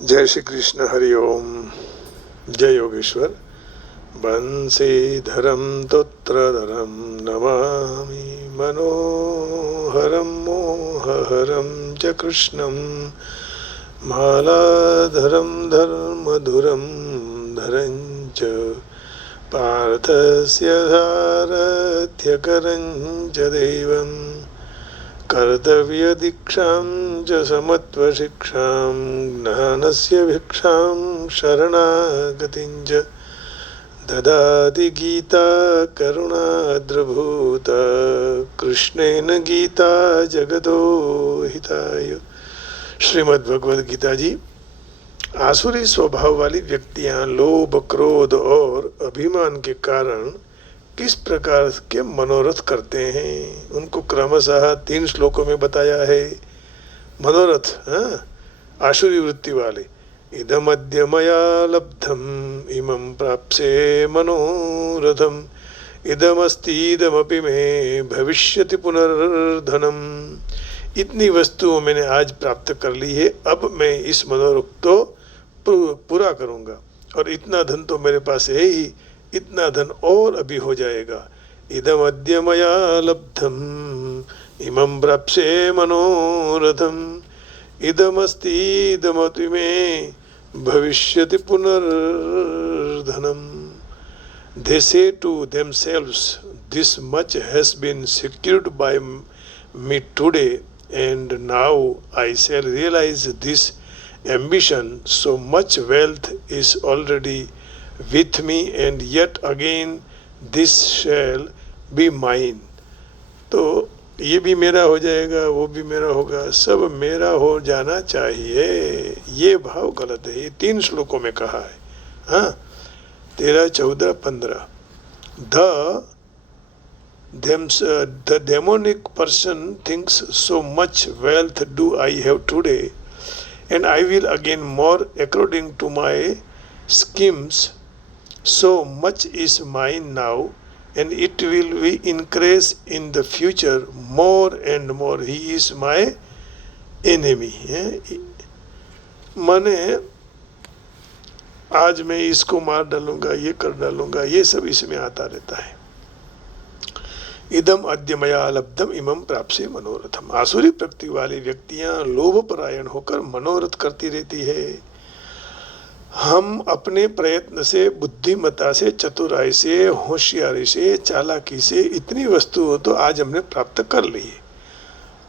जय श्री कृष्ण, हरि ओम। जय योगेश्वर। बंसीधरं तोत्रधरं नमामि मनोहरं मोहहरं च कृष्णं मालाधरं धर्मधुरं धरं च पार्थस्य सारथ्यकरं च देवम् कर्तव्यदीक्षां च समत्वशिक्षां ज्ञानस्य भिक्षां शरणागतिं च ददाति गीता करुणाद्रभूता कृष्णेन गीता जगतो हिताय। श्रीमद् भगवद गीता जी। आसुरी स्वभाव वाली व्यक्तियां लोभ, क्रोध और अभिमान के कारण किस प्रकार के मनोरथ करते हैं, उनको क्रमशः 3 श्लोकों में बताया है। मनोरथ आसुरी वृत्ति वाले। इदमद्य मया लब्धम इमं प्राप्स्ये मनोरथम इदमस्तीदमपि मे भविष्यति पुनर्धनम। इतनी वस्तुओं मैंने आज प्राप्त कर ली है, अब मैं इस मनोरथ तो पूरा करूंगा, और इतना धन तो मेरे पास है ही, इतना धन और अभी हो जाएगा। इदम अद्य मया लब्धम इमं प्राप्स्ये मनोरथम इदमस्ति इदमपि मे भविष्यति पुनर्धनम। They say to themselves, this much has been secured by me today, and now I shall realize this ambition. So much wealth is already with me, and yet again this shall be mine. तो ये भी मेरा हो जाएगा, वो भी मेरा होगा, सब मेरा हो जाना चाहिए। ये भाव गलत है। ये 3 श्लोकों में कहा है। हाँ, 13, 14, 15। The demonic person thinks, so much wealth do I have today, and I will again more according to my schemes. So much is mine now, and it will be increase in the future more and more. He is my enemy. माने आज मैं इसको मार डालूंगा, ये कर डालूंगा, ये सब इसमें आता रहता है। इदम अद्य मया लब्धम इमं प्राप्स्ये मनोरथम। आसुरी प्रकृति वाली व्यक्तियां लोभ परायण होकर मनोरथ करती रहती है। हम अपने प्रयत्न से, बुद्धिमत्ता से, चतुराई से, होशियारी से, चालाकी से इतनी वस्तुओं तो आज हमने प्राप्त कर ली है,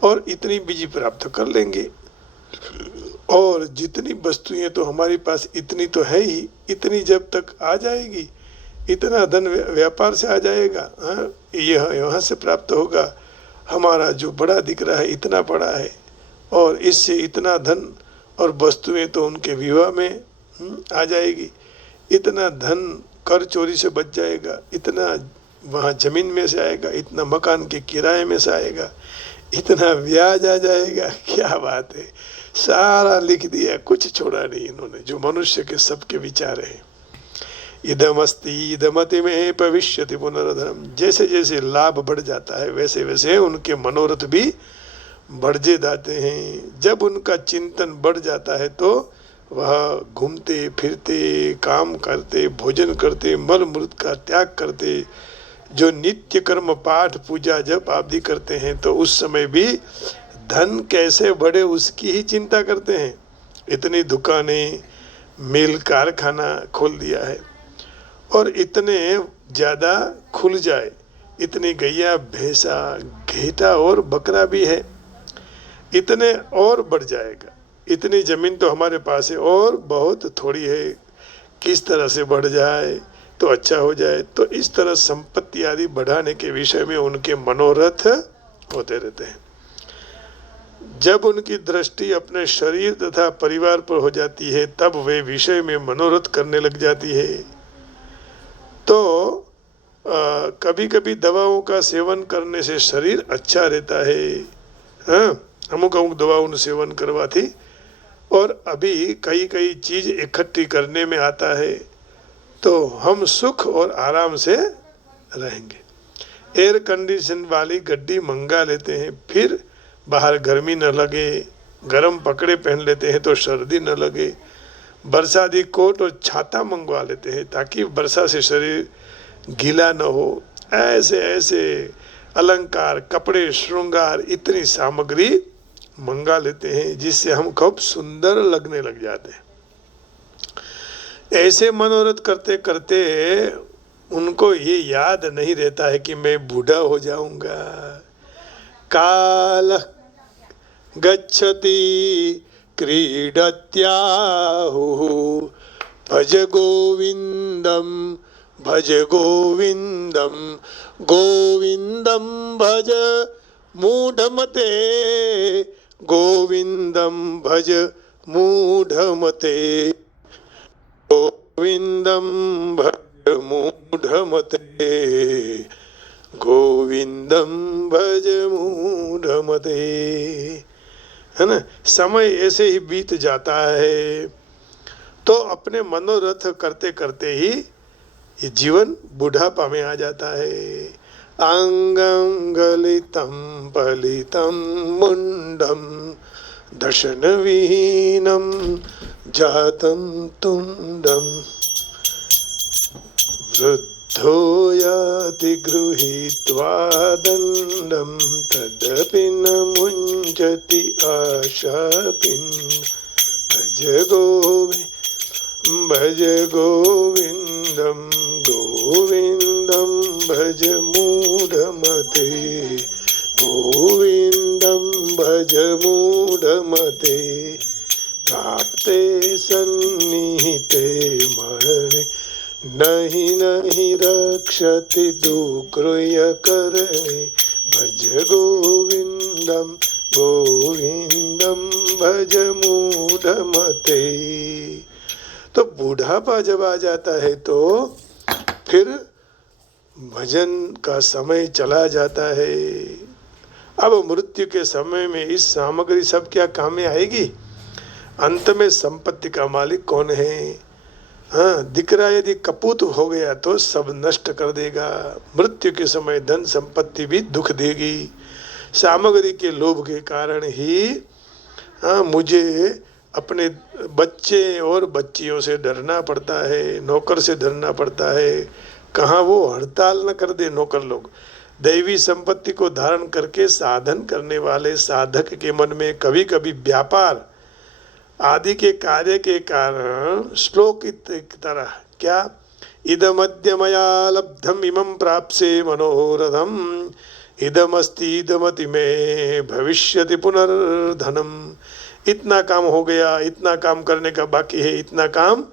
और इतनी बीजी प्राप्त कर लेंगे, और जितनी वस्तुएं तो हमारे पास इतनी तो है ही, इतनी जब तक आ जाएगी, इतना धन व्यापार से आ जाएगा, यह यहाँ से प्राप्त होगा, हमारा जो बड़ा दिख रहा है इतना बड़ा है, और इससे इतना धन और वस्तुएं तो उनके विवाह में आ जाएगी, इतना धन कर चोरी से बच जाएगा, इतना वहाँ जमीन में से आएगा, इतना मकान के किराए में से आएगा, इतना ब्याज आ जाएगा। क्या बात है, सारा लिख दिया, कुछ छोड़ा नहीं इन्होंने, जो मनुष्य के सबके विचार हैं। इदमस्ति इदमति में भविष्यति पुनर्धनम। जैसे जैसे लाभ बढ़ जाता है, वैसे वैसे उनके मनोरथ भी बढ़ते जाते हैं। जब उनका चिंतन बढ़ जाता है तो वह घूमते फिरते, काम करते, भोजन करते, मल मूत्र का त्याग करते, जो नित्य कर्म पाठ पूजा जप आदि करते हैं, तो उस समय भी धन कैसे बढ़े उसकी ही चिंता करते हैं। इतनी दुकानें, मिल, कारखाना खोल दिया है, और इतने ज़्यादा खुल जाए, इतनी गैया, भैंसा, घेटा और बकरा भी है, इतने और बढ़ जाएगा। इतनी ज़मीन तो हमारे पास है और बहुत थोड़ी है, किस तरह से बढ़ जाए तो अच्छा हो जाए। तो इस तरह संपत्ति आदि बढ़ाने के विषय में उनके मनोरथ होते रहते हैं। जब उनकी दृष्टि अपने शरीर तथा परिवार पर हो जाती है, तब वे विषय में मनोरथ करने लग जाती है। तो कभी कभी दवाओं का सेवन करने से शरीर अच्छा रहता है। अमुक दवाओं का सेवन करवा थी, और अभी कई कई चीज़ इकट्ठी करने में आता है, तो हम सुख और आराम से रहेंगे। एयर कंडीशन वाली गड्डी मंगा लेते हैं, फिर बाहर गर्मी न लगे, गरम पकड़े पहन लेते हैं तो सर्दी न लगे, बरसाती कोट और छाता मंगवा लेते हैं ताकि वर्षा से शरीर गीला न हो। ऐसे ऐसे अलंकार, कपड़े, श्रृंगार, इतनी सामग्री मंगा लेते हैं जिससे हम खूब सुंदर लगने लग जाते हैं। ऐसे मनोरथ करते करते उनको ये याद नहीं रहता है कि मैं बूढ़ा हो जाऊंगा। काल गच्छति क्रीडत्याहुः भज गोविंदम भज गोविंदम गोविंदम भज मूढ़मते गोविंदम भज मूढ़मते गोविंदम भज मूढ़मते गोविंदम भज मूढ़मते। है ना, समय ऐसे ही बीत जाता है। तो अपने मनोरथ करते करते ही ये जीवन बुढ़ापा में आ जाता है। अंगं गलितं पलितं मुंडम दर्शन विहीनम जातं तुंडम वृद्धो याति गृहीत्वा दंडम तदपि न मुंजति आशापिण्ड भज गोविंदम गोविंदम भज मूढ़मते गोविंदम भज मूढ़मते प्राप्ते सन्निहिते मरणे नहीं नहीं रक्षति दुकृय करणे भज गोविंदम गोविंदम भज मूढ़मते। तो बुढ़ापा जब आ जाता है तो फिर भजन का समय चला जाता है। अब मृत्यु के समय में इस सामग्री सब क्या काम में आएगी? अंत में संपत्ति का मालिक कौन है? हाँ, दिख रहा यदि कपूत हो गया तो सब नष्ट कर देगा। मृत्यु के समय धन संपत्ति भी दुख देगी। सामग्री के लोभ के कारण ही मुझे अपने बच्चे और बच्चियों से डरना पड़ता है, नौकर से डरना पड़ता है। कहाँ वो हड़ताल न कर दे नौकर लोग। दैवी संपत्ति को धारण करके साधन करने वाले साधक के मन में कभी कभी व्यापार आदि के कार्य के कारण श्लोक की तरह क्या इदमद्य मया लब्धम इमं प्राप्से मनोरथम इदमस्ति इदमति में भविष्यति पुनर्धनम। इतना काम हो गया, इतना काम करने का बाकी है, इतना काम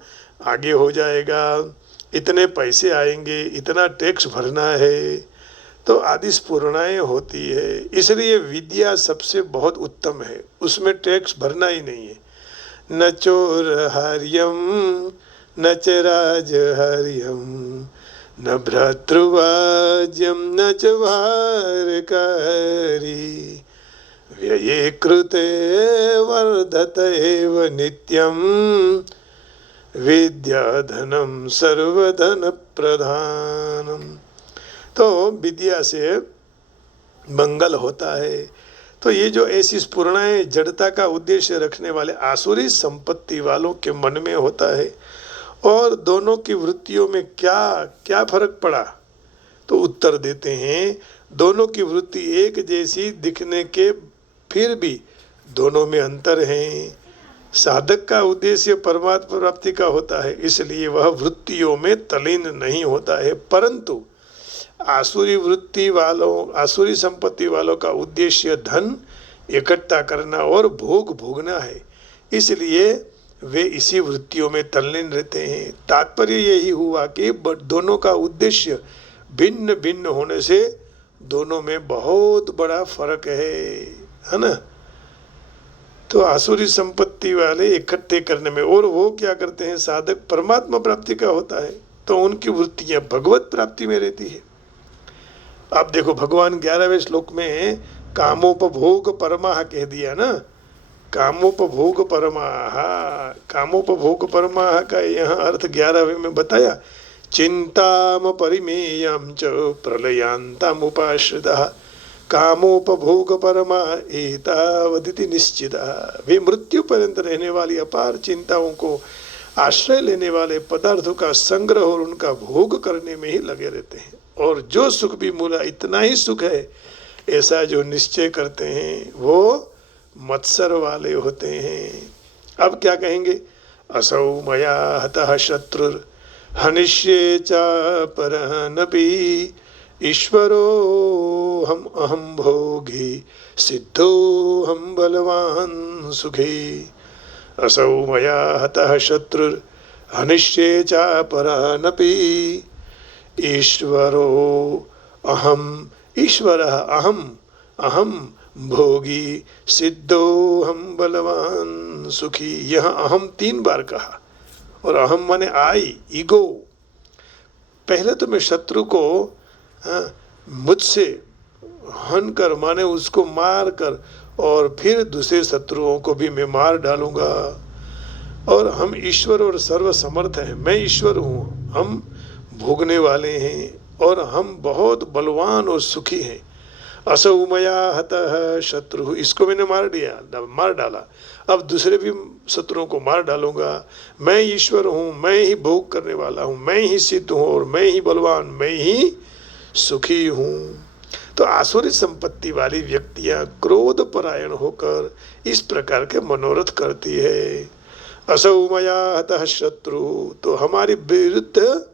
आगे हो जाएगा, इतने पैसे आएंगे, इतना टैक्स भरना है, तो आदि स्फुरणाएं होती है। इसलिए विद्या सबसे बहुत उत्तम है, उसमें टैक्स भरना ही नहीं है। न चोरहार्यम न च राजहार्यम न भ्रातृवाज्यम न च भारकारी व्यये कृते वर्धत एव नित्यम विद्याधनम सर्वधन प्रधानम। तो विद्या से मंगल होता है। तो ये जो ऐसी स्फुरणाएं जड़ता का उद्देश्य रखने वाले आसुरी संपत्ति वालों के मन में होता है। और दोनों की वृत्तियों में क्या क्या फर्क पड़ा? तो उत्तर देते हैं, दोनों की वृत्ति एक जैसी दिखने के फिर भी दोनों में अंतर है। साधक का उद्देश्य परमात्मा प्राप्ति का होता है, इसलिए वह वृत्तियों में तल्लीन नहीं होता है। परंतु आसुरी वृत्ति वालों, आसुरी संपत्ति वालों का उद्देश्य धन इकट्ठा करना और भोग भोगना है, इसलिए वे इसी वृत्तियों में तल्लीन रहते हैं। तात्पर्य यही हुआ कि दोनों का उद्देश्य भिन्न भिन्न होने से दोनों में बहुत बड़ा फर्क है ना। तो आसुरी संपत्ति वाले इकट्ठे करने में, और वो क्या करते हैं, साधक परमात्मा प्राप्ति का होता है, तो उनकी वृत्तियां भगवत प्राप्ति में रहती है। आप देखो भगवान 11वें श्लोक में कामोपभोग परमाह कह दिया ना, कामोपभोग परमाह। कामोपभोग परमाह का यहाँ अर्थ 11वें में बताया, चिंताम परिमेयम च प्रलयांतम उपाश्रितः कामोपभोग परमा एतावदिति निश्चिता। वे मृत्यु पर्यंत रहने वाली अपार चिंताओं को आश्रय लेने वाले पदार्थों का संग्रह और उनका भोग करने में ही लगे रहते हैं। और जो सुख भी मूला इतना ही सुख है, ऐसा जो निश्चय करते हैं वो मत्सर वाले होते हैं। अब क्या कहेंगे? असौ मया हतः शत्रुर् हनिष्ये च परनपि ईश्वरो हम अहम भोगी सिद्धो हम बलवान सुखी। असौ मया हतः शत्रुर् हनिष्ये च परनपि ईश्वरो अहम ईश्वरः अहम अहम भोगी सिद्धो हम बलवान सुखी। यह अहम 3 बार कहा, और अहम माने आई, ईगो। पहले तो मैं शत्रु को मुझसे हन कर माने उसको मार कर, और फिर दूसरे शत्रुओं को भी मैं मार डालूंगा। और हम ईश्वर और सर्व समर्थ हैं, मैं ईश्वर हूँ, हम भोगने वाले हैं और हम बहुत बलवान और सुखी हैं। असौ मया हतः शत्रु, इसको मैंने मार डाला, अब दूसरे भी शत्रुओं को मार डालूंगा। मैं ईश्वर हूँ, मैं ही भोग करने वाला हूँ, मैं ही सिद्ध हूँ और मैं ही बलवान, मैं ही सुखी हूँ। तो आसुरी संपत्ति वाली व्यक्तियां क्रोध परायण होकर इस प्रकार के मनोरथ करती है। असौ मया हतः शत्रु, तो हमारे विरुद्ध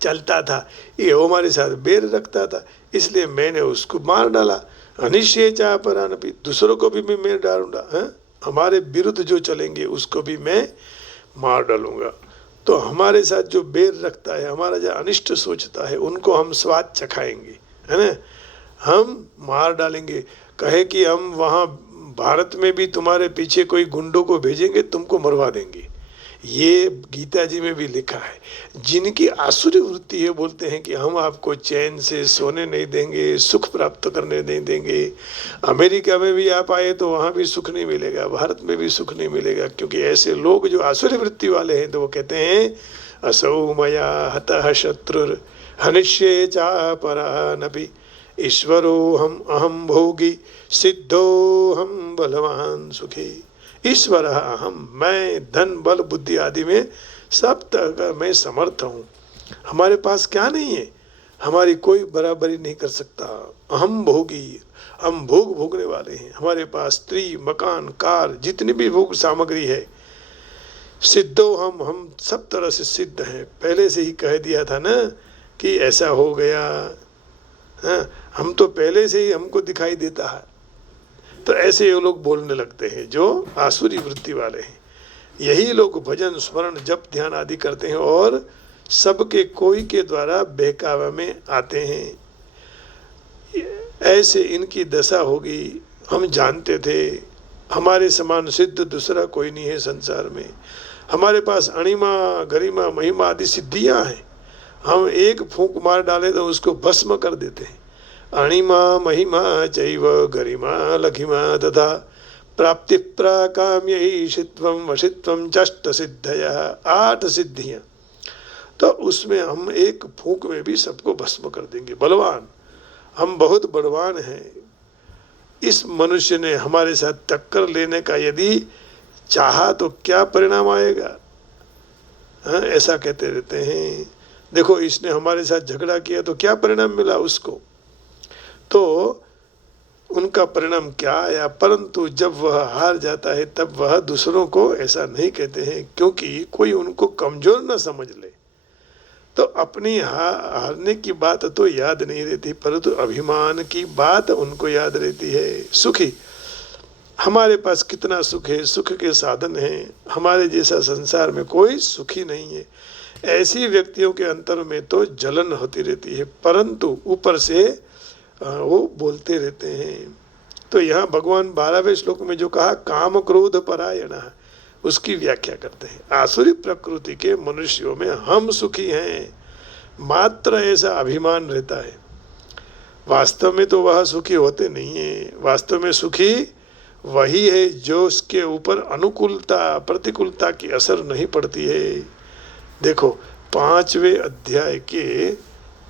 चलता था, ये हमारे साथ बैर रखता था, इसलिए मैंने उसको मार डाला। अनिश्चय चाह परानपि, दूसरों को भी मैं मार डालूंगा, हमारे विरुद्ध जो चलेंगे उसको भी मैं मार डालूंगा। तो हमारे साथ जो बैर रखता है, हमारा जो अनिष्ट सोचता है, उनको हम स्वाद चखाएंगे, है ना, हम मार डालेंगे। कहे कि हम वहाँ भारत में भी तुम्हारे पीछे कोई गुंडों को भेजेंगे, तुमको मरवा देंगे। ये गीता जी में भी लिखा है। जिनकी आसुरी वृत्ति है, बोलते हैं कि हम आपको चैन से सोने नहीं देंगे, सुख प्राप्त करने नहीं देंगे। अमेरिका में भी आप आए तो वहाँ भी सुख नहीं मिलेगा, भारत में भी सुख नहीं मिलेगा, क्योंकि ऐसे लोग जो आसुरी वृत्ति वाले हैं तो वो कहते हैं असौ मया हतः शत्रुर् हनिष्ये च परानपि ईश्वरो हम अहम भोगी सिद्धो हम बलवान सुखी। ईश्वर अहम, मैं धन बल बुद्धि आदि में सब तरह का मैं समर्थ हूँ। हमारे पास क्या नहीं है, हमारी कोई बराबरी नहीं कर सकता। अहम भोगी, हम भोग भोगने वाले हैं, हमारे पास स्त्री मकान कार जितनी भी भोग सामग्री है। सिद्धो हम सब तरह से सिद्ध हैं। पहले से ही कह दिया था ना कि ऐसा हो गया, हम तो पहले से ही हमको दिखाई देता है। तो ऐसे ये लोग बोलने लगते हैं जो आसुरी वृत्ति वाले हैं। यही लोग भजन स्मरण जप ध्यान आदि करते हैं और सबके कोई के द्वारा बहकावा में आते हैं। ऐसे इनकी दशा होगी। हम जानते थे हमारे समान सिद्ध दूसरा कोई नहीं है संसार में। हमारे पास अणिमा गरिमा महिमा आदि सिद्धियां हैं, हम एक फूंक मार डाले तो उसको भस्म कर देते हैं। अणिमा महिमा चैव गरिमा लघिमा तथा प्राप्ति प्राकाम्यईशित्वं वशित्वं चष्ट सिद्धयः, 8 सिद्धियां। तो उसमें हम एक फूंक में भी सबको भस्म कर देंगे। बलवान, हम बहुत बलवान हैं। इस मनुष्य ने हमारे साथ टक्कर लेने का यदि चाहा तो क्या परिणाम आएगा, ऐसा कहते रहते हैं। देखो इसने हमारे साथ झगड़ा किया तो क्या परिणाम मिला उसको, तो उनका परिणाम क्या आया। परंतु जब वह हार जाता है तब वह दूसरों को ऐसा नहीं कहते हैं, क्योंकि कोई उनको कमजोर न समझ ले। तो अपनी हारने की बात तो याद नहीं रहती, परंतु अभिमान की बात उनको याद रहती है। सुखी, हमारे पास कितना सुख है, सुख के साधन हैं, हमारे जैसा संसार में कोई सुखी नहीं है। ऐसी व्यक्तियों के अंतर में तो जलन होती रहती है, परंतु ऊपर से वो बोलते रहते हैं। तो यहाँ भगवान 12वें श्लोक में जो कहा काम क्रोध परायण, उसकी व्याख्या करते हैं। आसुरी प्रकृति के मनुष्यों में हम सुखी हैं, मात्र ऐसा अभिमान रहता है। वास्तव में तो वह सुखी होते नहीं है। वास्तव में सुखी वही है जो उसके ऊपर अनुकूलता प्रतिकूलता की असर नहीं पड़ती है। देखो 5वें अध्याय के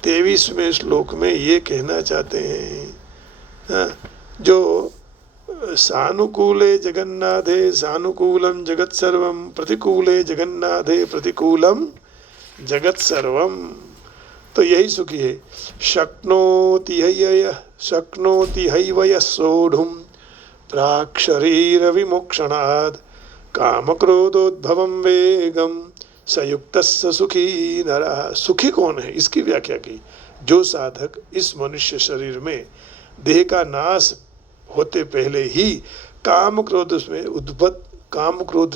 23वें श्लोक में ये कहना चाहते हैं, हाँ, जो सानुकूले जगन्नाथे सानुकूलम जगत सर्वम, प्रतिकूले जगन्नाथे प्रतिकूलम जगत सर्वम। तो यही सुखी है। शक्नोति हैवय सोढ़ुम प्राक् शरीर विमोक्षणात् काम क्रोधोद्भवम वेगम सयुक्तस्य सुखी नरः। सुखी कौन है, इसकी व्याख्या की। जो साधक इस मनुष्य शरीर में देह का नाश होते पहले ही काम क्रोध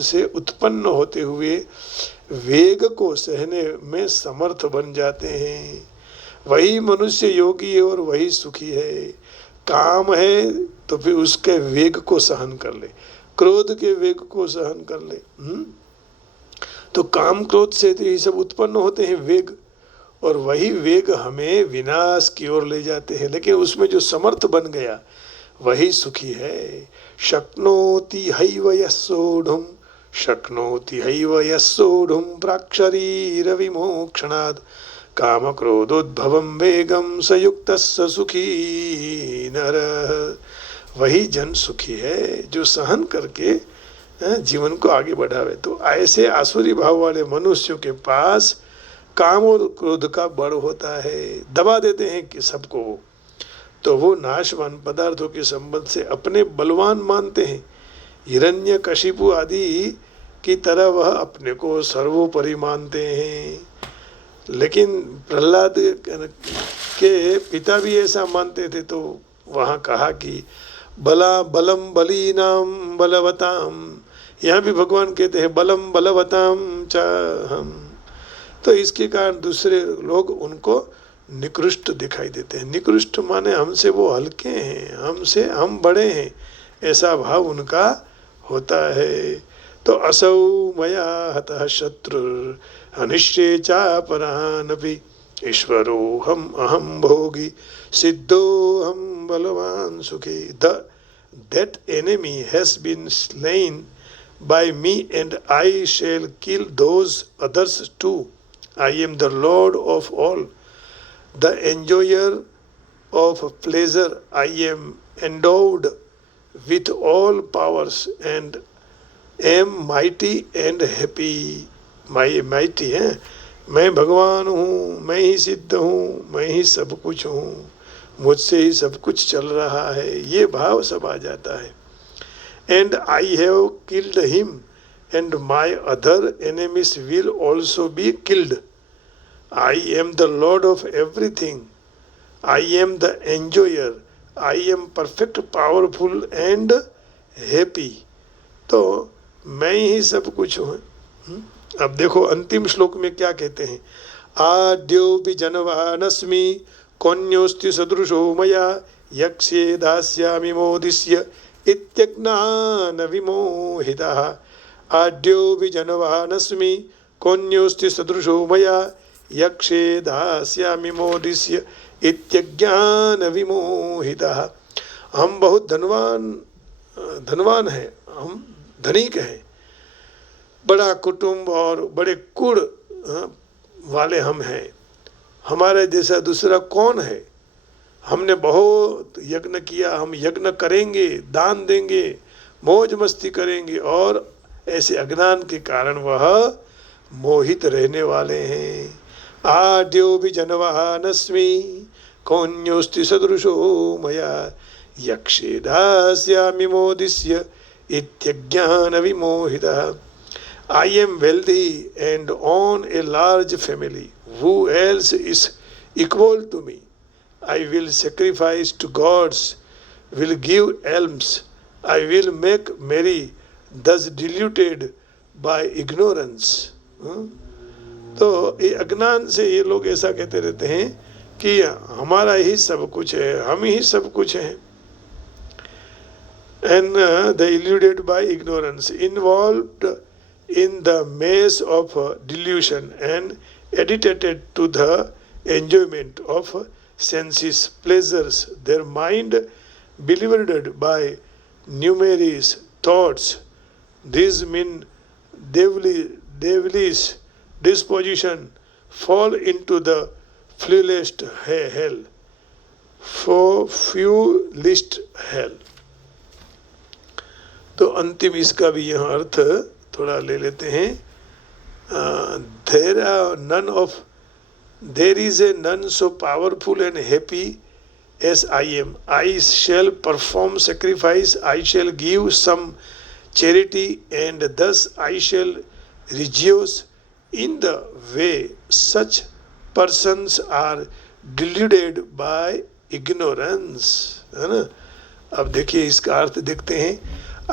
से उत्पन्न होते हुए वेग को सहने में समर्थ बन जाते हैं, वही मनुष्य योगी है और वही सुखी है। काम है तो फिर उसके वेग को सहन कर ले, क्रोध के वेग को सहन कर ले। तो काम क्रोध से तो ये सब उत्पन्न होते हैं वेग, और वही वेग हमें विनाश की ओर ले जाते हैं। लेकिन उसमें जो समर्थ बन गया वही सुखी है। शक्नोति हैव यस्सोढ़ुम शक्नोति हैव यस्सोढ़ुम प्राक् शरीर विमोक्षणात् काम क्रोधोद्भवम वेगम सयुक्तस्य सुखी नरः। वही जन सुखी है जो सहन करके जीवन को आगे बढ़ावे। तो ऐसे आसुरी भाव वाले मनुष्यों के पास काम और क्रोध का बड़ होता है, दबा देते हैं कि सबको। तो वो नाशवान पदार्थों के संबंध से अपने बलवान मानते हैं। हिरण्यकशिपु आदि की तरह वह अपने को सर्वोपरि मानते हैं। लेकिन प्रहलाद के पिता भी ऐसा मानते थे। तो वहाँ कहा कि बलम बलीनाम बलवताम, यहाँ भी भगवान कहते हैं बलम बलवताम च हम। तो इसके कारण दूसरे लोग उनको निकृष्ट दिखाई देते हैं। निकृष्ट माने हमसे वो हल्के हैं, हमसे हम बड़े हैं, ऐसा भाव उनका होता है। तो असौ मया हतः शत्रु हनिष्ये चापरानपि ईश्वरो हम अहम भोगी सिद्धो हम बलवान सुखी। That enemy has been slain by me and I shall kill those others too. I am the Lord of all, the enjoyer of pleasure. I am endowed with all powers and am mighty and happy. Mighty है, मैं भगवान हूँ, मैं ही सिद्ध हूँ, मैं ही सब कुछ हूँ, मुझसे ही सब कुछ चल रहा है, ये भाव सब आ जाता है। And I have killed him and my other enemies will also be killed. I am the Lord of everything. I am the enjoyer. I am perfect, powerful and happy. तो मैं ही सब कुछ हूँ। अब देखो अंतिम श्लोक में क्या कहते हैं। आद्यो भी जनवानस्मि कौन्योस्ति सदृशो मया यक्ष्ये दास्यामि मोदिष्य इत्यज्ञान विमोहितः। आद्यो भी जनवानस्मि कौन्योस्ति सदृशो मया यक्ष्ये दास्यामि मोदिष्य इत्यज्ञान विमोहितः। हम बहुत धनवान हैं, हम धनिक हैं, बड़ा कुटुंब और बड़े कुल वाले हम हैं, हमारे जैसा दूसरा कौन है। हमने बहुत यज्ञ किया, हम यज्ञ करेंगे, दान देंगे, मौज मस्ती करेंगे, और ऐसे अज्ञान के कारण वह मोहित रहने वाले हैं। आद्यो भी जनवानस्मि कौन्योस्ति सदृशो मया यक्ष्ये दास्यामि मोदिष्य इत्यज्ञान विमोहितः। I am wealthy and own a large family. Who else is equal to me? I will sacrifice to gods, will give alms, I will make merry, thus deluded by ignorance. तो ये अज्ञान से ये लोग ऐसा कहते रहते हैं कि हमारा ही सब कुछ है, हम ही सब कुछ हैं। And deluded by ignorance, involved in the maze of delusion and addicted to the enjoyment of senses pleasures, their mind bewildered by numerous thoughts. These mean devilish disposition fall into the फ्यूलेस्ट है hello, फ्यूलिस्ट hello. तो अंतिम इसका भी यहाँ अर्थ थोड़ा ले लेते हैं। There is a none so powerful and happy as I am. I shall perform sacrifice, I shall give some charity, and thus I shall rejoice in the way such persons are deluded by ignorance. है ना। अब देखिए इसका अर्थ देखते हैं।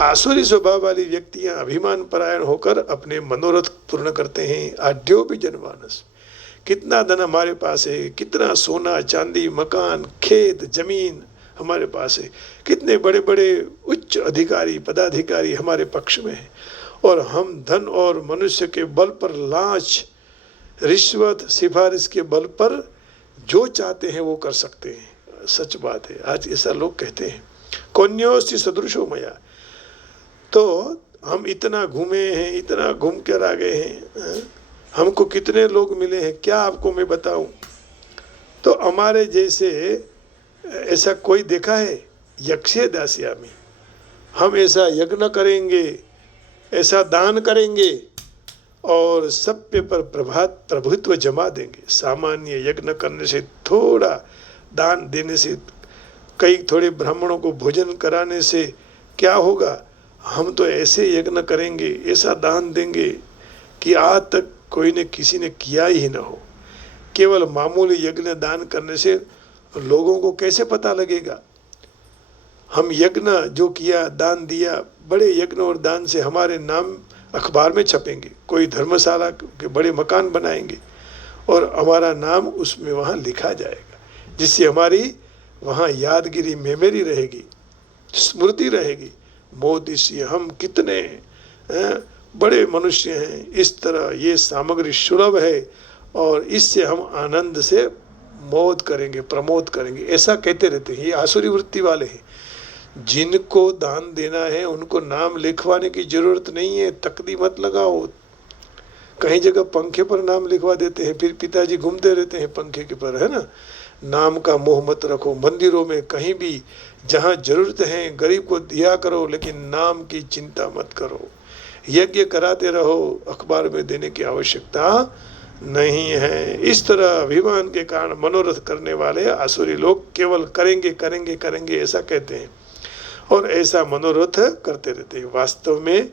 आसुरी स्वभाव वाली व्यक्तियां अभिमान परायण होकर अपने मनोरथ पूर्ण करते हैं। आढ्यो भी जनमानस, कितना धन हमारे पास है, कितना सोना चांदी मकान खेत जमीन हमारे पास है, कितने बड़े बड़े उच्च अधिकारी पदाधिकारी हमारे पक्ष में हैं, और हम धन और मनुष्य के बल पर लांच रिश्वत सिफारिश के बल पर जो चाहते हैं वो कर सकते हैं। सच बात है, आज ऐसा लोग कहते हैं। कौन्योस्ति सदृशो मया, तो हम इतना घूमे हैं, इतना घूम कर आ गए हैं, हमको कितने लोग मिले हैं, क्या आपको मैं बताऊं। तो हमारे जैसे ऐसा कोई देखा है? यक्षे दास्यामि, हम ऐसा यज्ञ करेंगे, ऐसा दान करेंगे और सब पे पर प्रभुत्व जमा देंगे। सामान्य यज्ञ करने से, थोड़ा दान देने से, कई थोड़े ब्राह्मणों को भोजन कराने से क्या होगा? हम तो ऐसे यज्ञ करेंगे, ऐसा दान देंगे कि आज तक कोई ने किसी ने किया ही ना हो। केवल मामूली यज्ञ दान करने से लोगों को कैसे पता लगेगा? हम यज्ञ जो किया, दान दिया, बड़े यज्ञ और दान से हमारे नाम अखबार में छपेंगे, कोई धर्मशाला के बड़े मकान बनाएंगे और हमारा नाम उसमें वहाँ लिखा जाएगा, जिससे हमारी वहाँ यादगिरी मेमोरी रहेगी, स्मृति रहेगी। मोदी से हम कितने बड़े मनुष्य हैं, इस तरह ये सामग्री सुलभ है और इससे हम आनंद से मोद करेंगे, प्रमोद करेंगे, ऐसा कहते रहते हैं। ये आसुरी वृत्ति वाले हैं। जिनको दान देना है उनको नाम लिखवाने की जरूरत नहीं है, तकदी मत लगाओ। कहीं जगह पंखे पर नाम लिखवा देते हैं, फिर पिताजी घूमते रहते हैं पंखे के पर, है ना। नाम का मोह मत रखो। मंदिरों में कहीं भी जहाँ जरूरत है गरीब को दिया करो, लेकिन नाम की चिंता मत करो। यज्ञ कराते रहो, अखबार में देने की आवश्यकता नहीं है। इस तरह अभिमान के कारण मनोरथ करने वाले आसुरी लोग केवल करेंगे करेंगे करेंगे ऐसा कहते हैं और ऐसा मनोरथ करते रहते हैं। वास्तव में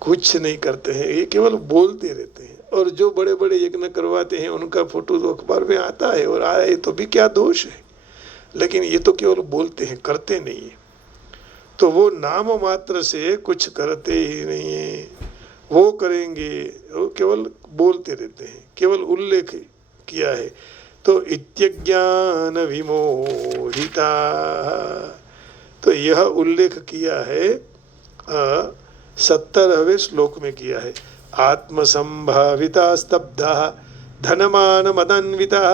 कुछ नहीं करते हैं, ये केवल बोलते रहते हैं। और जो बड़े बड़े यज्ञ करवाते हैं उनका फोटो तो अखबार में आता है, और आए तो भी क्या दोष है, लेकिन ये तो केवल बोलते हैं, करते नहीं है। तो वो नाम मात्र से कुछ करते ही नहीं है। वो करेंगे, वो केवल बोलते रहते हैं, केवल उल्लेख किया है। तो इत्यज्ञान विमोहिता, तो यह उल्लेख किया है 70वें श्लोक में किया है। आत्मसंभाविता स्तब्धा धनमान मदन्विता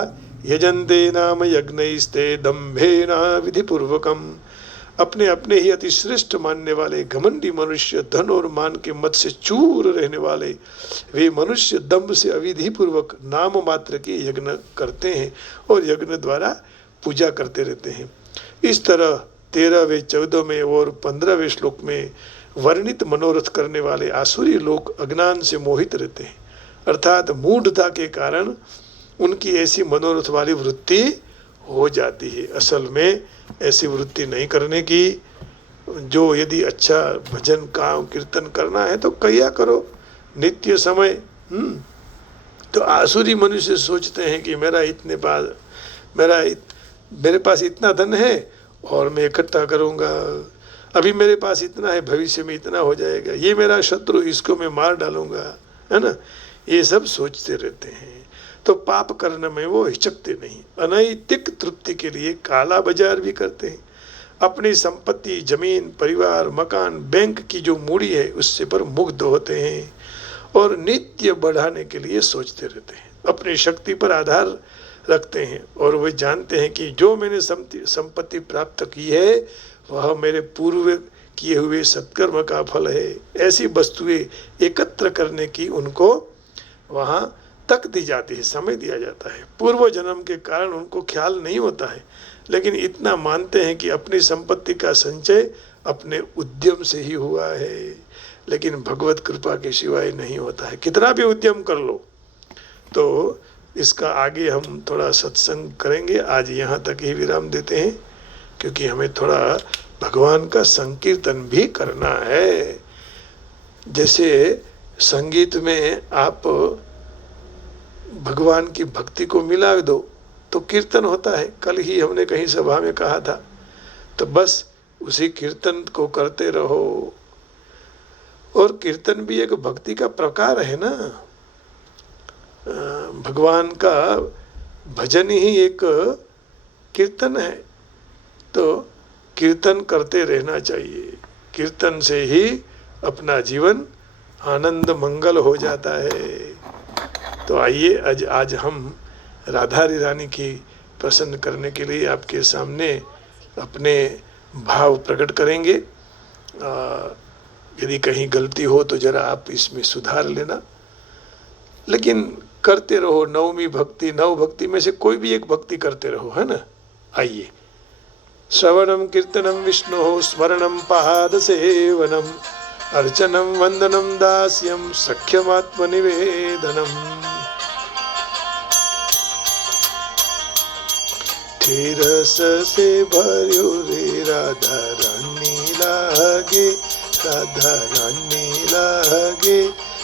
यजन्ते नाम यज्ञैस्ते दम्भेना विधिपूर्वकम। अपने अपने ही अति श्रेष्ठ मानने वाले घमंडी मनुष्य, धन और मान के मत से चूर रहने वाले वे मनुष्य दम्भ से अविधि पूर्वक नाम मात्र के यज्ञ करते हैं और यज्ञ द्वारा पूजा करते रहते हैं। इस तरह 13वें 14वें और 15वें श्लोक में वर्णित मनोरथ करने वाले आसुरी लोग अज्ञान से मोहित रहते हैं, अर्थात मूढ़ता के कारण उनकी ऐसी मनोरथ वाली वृत्ति हो जाती है। असल में ऐसी वृत्ति नहीं करने की। जो यदि अच्छा भजन काम कीर्तन करना है तो किया करो नित्य समय। तो आसुरी मनुष्य सोचते हैं कि मेरे पास इतना धन है और मैं इकट्ठा करूंगा, अभी मेरे पास इतना है, भविष्य में इतना हो जाएगा, ये मेरा शत्रु, इसको मैं मार डालूंगा, है ना। ये सब सोचते रहते हैं। तो पाप करने में वो हिचकते नहीं। अनैतिक तृप्ति के लिए काला बाजार भी करते हैं। अपनी संपत्ति, जमीन, परिवार, मकान, बैंक की जो मूड़ी है उससे पर मुग्ध होते हैं और नित्य बढ़ाने के लिए सोचते रहते हैं। अपनी शक्ति पर आधार रखते हैं और वे जानते हैं कि जो मैंने संपत्ति प्राप्त की है वह मेरे पूर्व किए हुए सत्कर्म का फल है। ऐसी वस्तुएं एकत्र करने की उनको वहाँ तक दी जाती है, समय दिया जाता है। पूर्व जन्म के कारण उनको ख्याल नहीं होता है, लेकिन इतना मानते हैं कि अपनी संपत्ति का संचय अपने उद्यम से ही हुआ है, लेकिन भगवत कृपा के सिवाय नहीं होता है। कितना भी उद्यम कर लो। तो इसका आगे हम थोड़ा सत्संग करेंगे। आज यहाँ तक ही विराम देते हैं, क्योंकि हमें थोड़ा भगवान का संकीर्तन भी करना है। जैसे संगीत में आप भगवान की भक्ति को मिला दो तो कीर्तन होता है। कल ही हमने कहीं सभा में कहा था। तो बस उसी कीर्तन को करते रहो। और कीर्तन भी एक भक्ति का प्रकार है ना। भगवान का भजन ही एक कीर्तन है। तो कीर्तन करते रहना चाहिए। कीर्तन से ही अपना जीवन आनंद मंगल हो जाता है। तो आइए आज हम राधा रानी की प्रसन्न करने के लिए आपके सामने अपने भाव प्रकट करेंगे। यदि कहीं गलती हो तो जरा आप इसमें सुधार लेना, लेकिन करते रहो। नवमी भक्ति, नव भक्ति में से कोई भी एक भक्ति करते रहो, है ना। आइए। श्रवणम कीर्तनम विष्णु स्मरणम पाद सेवनम अर्चनम वंदनम दास्यम सख्यमात्मनिवेदनम। रस से भर्यो रे राधा रानी लागे, राधा रानी लागे।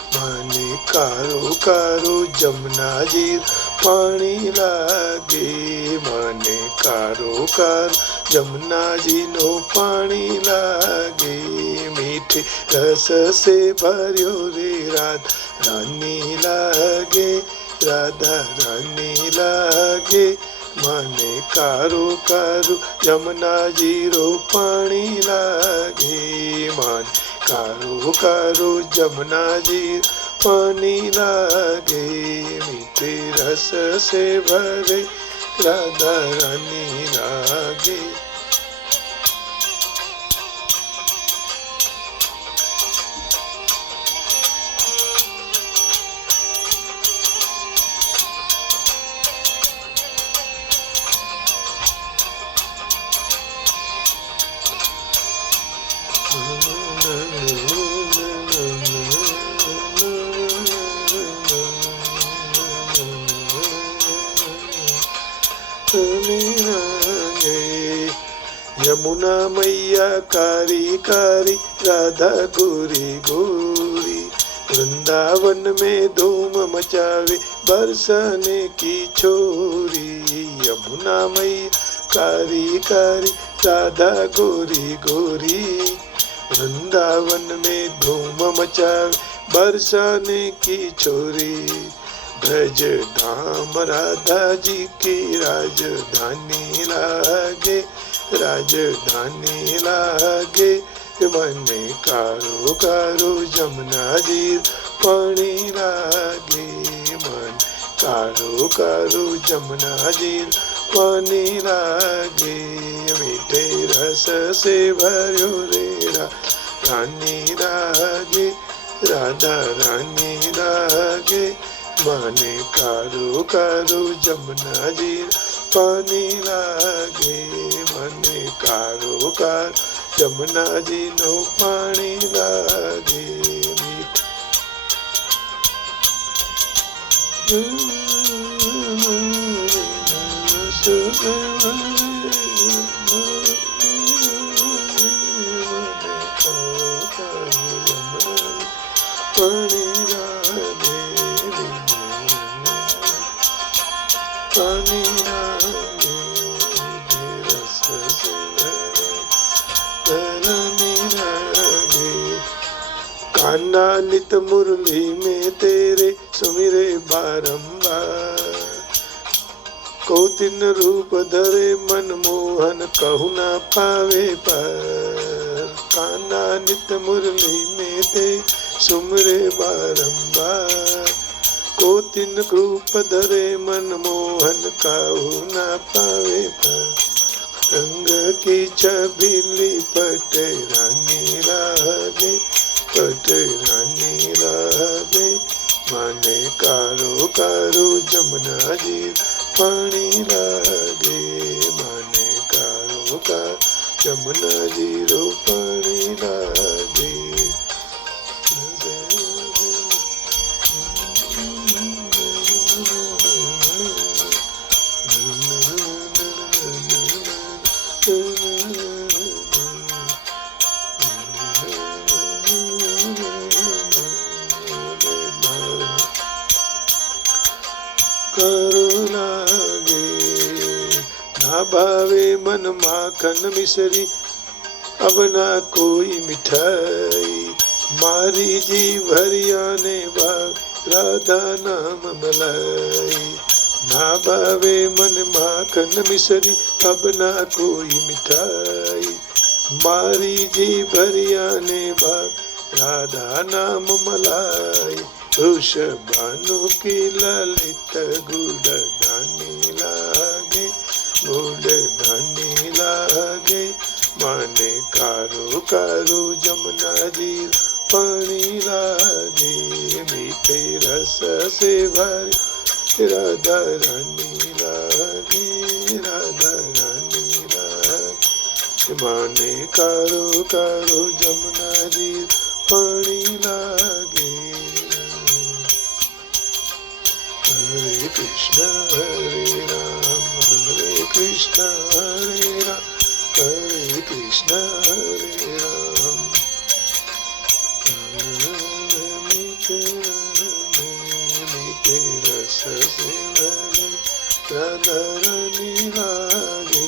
माने कारो कारो जमुना जी पानी लागे, माने कारो कार जमुना जी नो पानी लागे। मीठे रस से भर्यो रे राधा रानी लागे, राधा रानी लागे। माने कारो कारो जमुना जी रो पानी लागे, मान कारो कारो जमुना जी पानी लागे। मीठे रस से भरे राधा रानी लागे। यमुना मैया कारी कारी, राधा गोरी गोरी। वृंदावन में धूम मचावे बरसाने की छोरी। यमुना मैया कारी कारी, राधा गोरी गोरी। वृंदावन में धूम मचावे बरसाने की छोरी। ब्रज धाम राधा जी की राजधानी लागे, राजधानी लागे। मने कारो कारो जमुना जी पानी लागे, मन कारो कारो जमुना जी पानी लागे। मीठे रस से भर्यो रे रानी लागे, राधा रानी लागे। माने कारो कारो जमुना जी पानी लागे, माने कारो कार जमुना जी नो पानी लागे। कान्हा नित मुरली में तेरे सुमिरे बारंबार। कौतिन रूप धरे मनमोहन कहु न पावे पर। कान्हा नित मुरली में ते सुमिरे बारंबार। कौतिन रूप धरे मनमोहन कहु न पावे पर। रंग की छबीली पट रानी लागे, पट रानी लागे। माने कारो કારો જમનાજી પાણી લાગે, મને કારો કા જમનાજી રો પાણી લાગે. કરું લાગે ના ભાવે મન માખન મિસરી, અબ ના કોઈ મીઠાઈ, મારી જીભરિયાને ભાવ રાધા નામ મલાઈ. ના ભાવે મન માખન મિસરી, અબ ના કોઈ મીઠાઈ, મારી જીભરિયાને ભાવ રાધા નામ મલાઈ. વૃષભાનુ કી લલિત ગુડધાની લાગે, ગુડધાની લાગે, મને કારો કારો જમનાજી પાણી લાગે. મીઠે રસ સે ભરી રાધા રાની લાગે, રાધા રાની લાગે, મને કારો કારો જમનાજી પાણી લાગે. હરે કૃષ્ણ હરે રામ, હરે કૃષ્ણ હરે રામ, હરે કૃષ્ણ હરે રામ. મીઠે રસ સે ભરે રાધા રાની લાગે.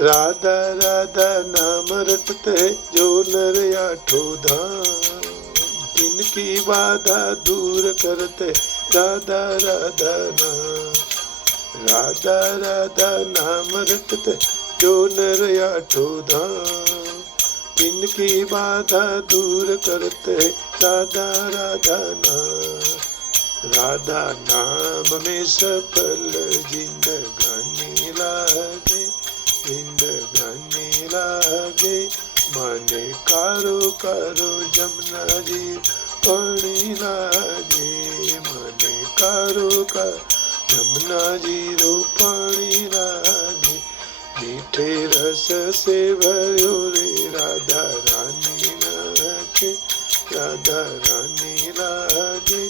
राधा राधा नाम रटते जो नर आठो धाम, इनकी बाधा दूर करते राधा राधा नाम. राधा राधा नाम रटते जो नर आठो धाम, इनकी बाधा दूर करते राधा राधा नाम. राधा नाम में सफल जिंदगानी लागे, जिंदगानी लागे, મને કારો કારો જમનાજી પાણી લાગે, મને કારો કા જમનાજી રો પાણી લાગે. મીઠે રસ સે ભર્યો રે રાધા રાની લાગે, રાધા રાની લાગે,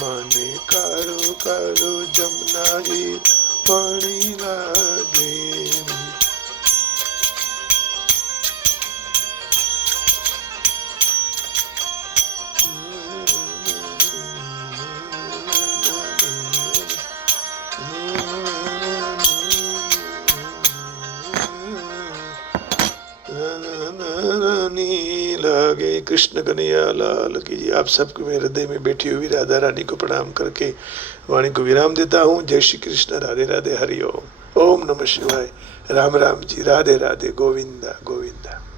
મને કારો કારો જમનાજી પાણી લાગે. लागे. कृष्ण कन्हैया लाल की जी. आप सबको मेरे हृदय में बैठी हुई राधा रानी को प्रणाम करके वाणी को विराम देता हूँ. जय श्री कृष्ण, राधे राधे, हरि ओम. ओम नमः शिवाय. राम राम जी, राधे राधे, गोविंदा गोविंदा.